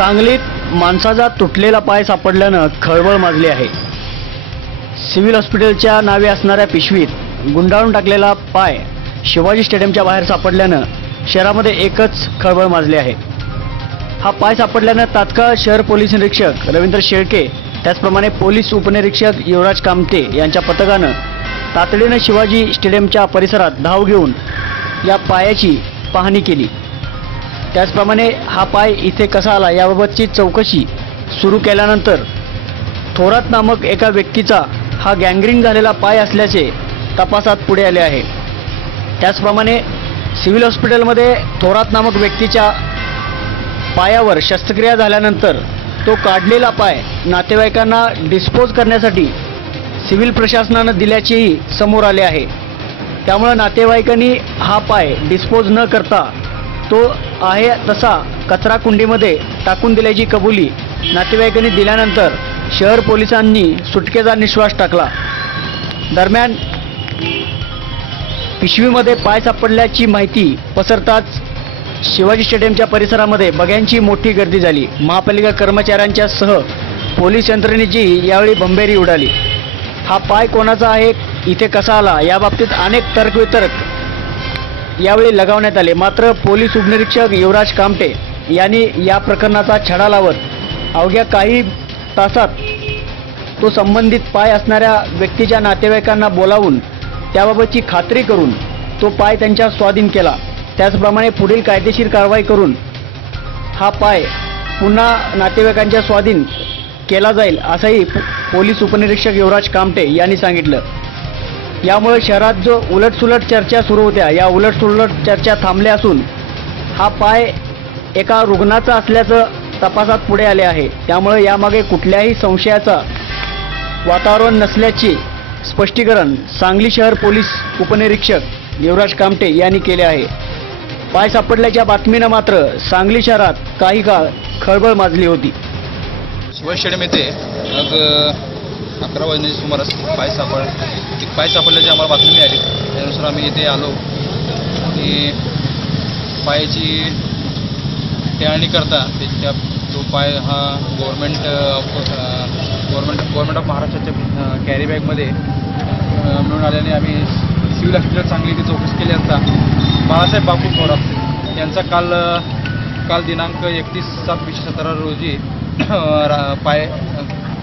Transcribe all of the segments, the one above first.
सांगलीत माणसाचा तुटलेला पाय सापडल्यानं खळबळ माजली आहे. सिव्हिल हॉस्पिटलच्या नावे असणाऱ्या पिशवीत गुंडाळून टाकलेला पाय शिवाजी स्टेडियमच्या बाहेर सापडल्यानं शहरामध्ये एकच खळबळ माजली आहे. हा पाय सापडल्यानं तात्काळ शहर पोलीस निरीक्षक रवींद्र शेळके त्याचप्रमाणे पोलीस उपनिरीक्षक युवराज कामते यांच्या पथकानं तातडीनं शिवाजी स्टेडियमच्या परिसरात धाव घेऊन या पायाची पाहणी केली. त्याचप्रमाणे हा पाय इथे कसा आला याबाबतची चौकशी सुरू केल्यानंतर थोरात नामक एका व्यक्तीचा हा गँग्रिंग झालेला पाय असल्याचे तपासात पुढे आले आहे. त्याचप्रमाणे सिव्हिल हॉस्पिटलमध्ये थोरात नामक व्यक्तीच्या पायावर शस्त्रक्रिया झाल्यानंतर तो काढलेला पाय नातेवाईकांना डिस्पोज करण्यासाठी सिव्हिल प्रशासनानं दिल्याचेही समोर आले आहे. त्यामुळं नातेवाईकांनी हा पाय डिस्पोज न करता तो आहे तसा कचरा कुंडीमध्ये टाकून दिल्याची कबुली नातेवाईकांनी दिल्यानंतर शहर पोलिसांनी सुटकेचा निश्वास टाकला. दरम्यान पिशवीमध्ये पाय सापडल्याची माहिती पसरताच शिवाजी स्टेडियमच्या परिसरामध्ये बघ्यांची मोठी गर्दी झाली. महापालिका कर्मचाऱ्यांच्या सह पोलीस यंत्रणेची यावेळी भंबेरी उडाली. हा पाय कोणाचा आहे इथे कसा आला याबाबतीत अनेक तर्कवितर्क यावेळी लगावण्यात आले. मात्र पोलीस उपनिरीक्षक युवराज कामटे यांनी या प्रकरणाचा छडा लावत अवघ्या काही तासात तो संबंधित पाय असणाऱ्या व्यक्तीच्या नातेवाईकांना बोलावून त्याबाबतची खात्री करून तो पाय त्यांच्या स्वाधीन केला. त्याचप्रमाणे पुढील कायदेशीर कारवाई करून हा पाय पुन्हा नातेवाईकांच्या स्वाधीन केला जाईल असंही पोलीस उपनिरीक्षक युवराज कामटे यांनी सांगितलं. यामुळे शहरात जो उलटसुलट चर्चा सुरू होत्या या उलटसुलट चर्चा थांबल्या असून हा पाय एका रुग्णाचा असल्याचं तपासात पुढे आले आहे. त्यामुळे यामागे कुठल्याही संशयाचा वातावरण नसल्याचे स्पष्टीकरण सांगली शहर पोलीस उपनिरीक्षक युवराज कामटे यांनी केले आहे. पाय सापडल्याच्या बातमीनं मात्र सांगली शहरात काही काळ खळबळ माजली होती. शिवाय मग अकरा वाजण्याच्या सुमारास पाय सापड एक पाय सापडल्याची आम्हाला बातमी मिळाली. त्यानुसार आम्ही इथे आलो. आणि पायाची टेळणी करता त्याच्या तो पाय हा गव्हर्मेंट गव्हर्मेंट गव्हर्मेंट ऑफ महाराष्ट्राच्या uh, कॅरी बॅगमध्ये uh, मिळून आल्याने आम्ही सिव्हिल हॉस्पिटल सांगली इथे चौकशी केली असता. बाळासाहेब बापू थोरात यांचा काल uh, काल दिनांक एकतीस सात वीसशे सतरा रोजी रा- पाय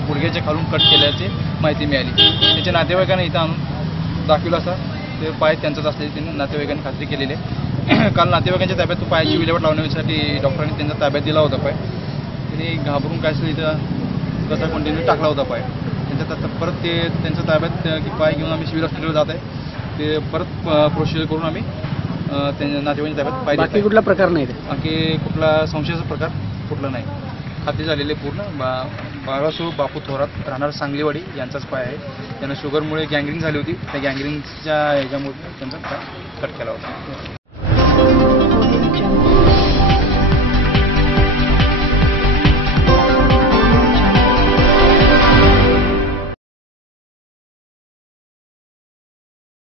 गुडघ्याच्या खालून कट केल्याची माहिती मिळाली. त्याच्या नातेवाईकांना इथं आणून दाखवलं असता. ते पाय त्यांचाच असल्याची त्यांनी नातेवाईकांनी खात्री केलेली आहे. काल नातेवाईकांच्या ताब्यात तो पायाची विल्हेवाट लावण्यासाठी डॉक्टरांनी त्यांच्या ताब्यात दिला होता पाय. त्यांनी घाबरून काय असेल इथं कसा कंटिन्यू टाकला होता पाय. त्यांच्या ता- परत ते त्यांच्या ताब्यात की पाय घेऊन आम्ही सिव्हिल हॉस्पिटलवर जात आहे. ते परत प्रोसिजर करून आम्ही त्यांच्या नातेवाईकांच्या ताब्यात पाय बाकी. कुठला प्रकार नाही बाकी कुठला संशयाचा प्रकार कुठला नाही. खाते झालेले पूर्ण. बा बाळासो बापू थोरात राहणार सांगलीवाडी यांचाच पाय आहे. त्यांना शुगरमुळे गँगरिंग झाली होती. त्या गँगरिंगच्या ह्याच्यामुळे त्यांचा कट केला होता.